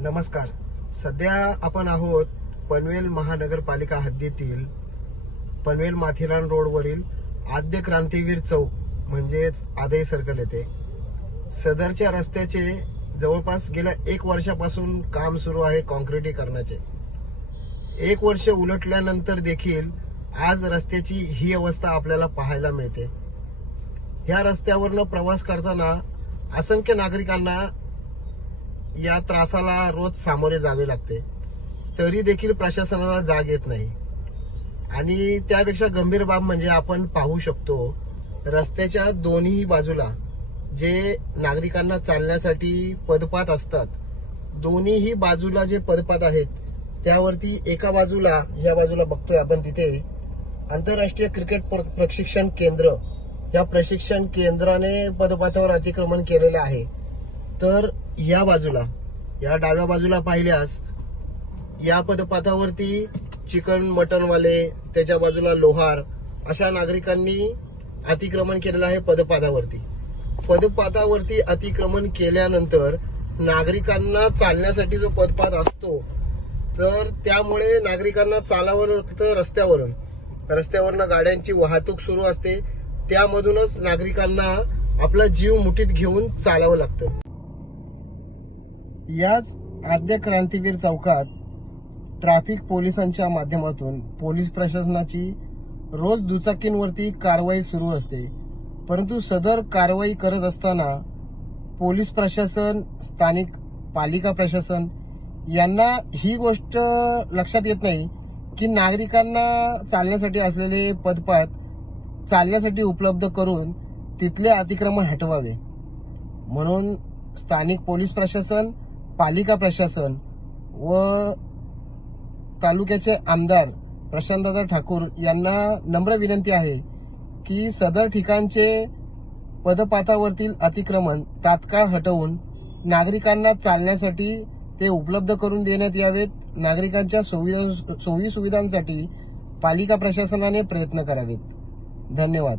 नमस्कार. सध्या आपण आहोत पनवेल महानगरपालिका हद्दीतील पनवेल माथेरान रोडवरील आद्य क्रांतीवीर चौक म्हणजेच आदय सर्कल येते सदरच्या रस्त्याचे जवळपास गेल्या एक वर्षापासून काम सुरू आहे कॉन्क्रिटीकरणाचे एक वर्ष उलटल्यानंतर देखील आज रस्त्याची ही अवस्था आपल्याला पाहायला मिळते. ह्या रस्त्यावरनं प्रवास करताना असंख्य नागरिकांना या त्रासाला रोज सामोरे जावे लागते. तरी देखील प्रशासनाला जाग येत नाही. आणि त्यापेक्षा गंभीर बाब म्हणजे आपण पाहू शकतो रस्त्याच्या दोन्ही बाजूला जे नागरिकांना चालण्यासाठी पदपात असतात दोन्हीही बाजूला जे पदपात आहेत त्यावरती एका बाजूला या बाजूला बघतोय आपण तिथे आंतरराष्ट्रीय क्रिकेट प्र- प्रशिक्षण केंद्र. या प्रशिक्षण केंद्राने पदपाथावर अतिक्रमण केलेलं आहे. तर या बाजूला या डाव्या बाजूला पाहिल्यास या पदपाथावरती चिकन मटनवाले त्याच्या बाजूला लोहार अशा नागरिकांनी अतिक्रमण केलेलं आहे पदपाथावरती पदपाथावरती अतिक्रमण केल्यानंतर नागरिकांना चालण्यासाठी जो पदपाथ असतो तर त्यामुळे नागरिकांना चालावं लागतं रस्त्यावरून. रस्त्यावरनं गाड्यांची वाहतूक सुरू असते. त्यामधूनच नागरिकांना आपला जीव मुठीत घेऊन चालावं लागतं. याच आद्य क्रांतीवीर चौकात ट्रॅफिक पोलिसांच्या माध्यमातून पोलीस प्रशासनाची रोज दुचाकींवरती कारवाई सुरू असते. परंतु सदर कारवाई करत असताना पोलीस प्रशासन स्थानिक पालिका प्रशासन यांना ही गोष्ट लक्षात येत नाही की नागरिकांना चालण्यासाठी असलेले पदपात चालण्यासाठी उपलब्ध करून तिथले अतिक्रमण हटवावे. म्हणून स्थानिक पोलीस प्रशासन पालिका प्रशासन व तालुक्याचे आमदार प्रशांतदादा ठाकूर यांना नम्र विनंती आहे की सदर ठिकाणचे पदपाथावरतील अतिक्रमण तात्काळ हटवून नागरिकांना चालण्यासाठी ते उपलब्ध करून देण्यात यावेत. नागरिकांच्या सोयी सुविधांसाठी पालिका प्रशासनाने प्रयत्न करावेत. धन्यवाद.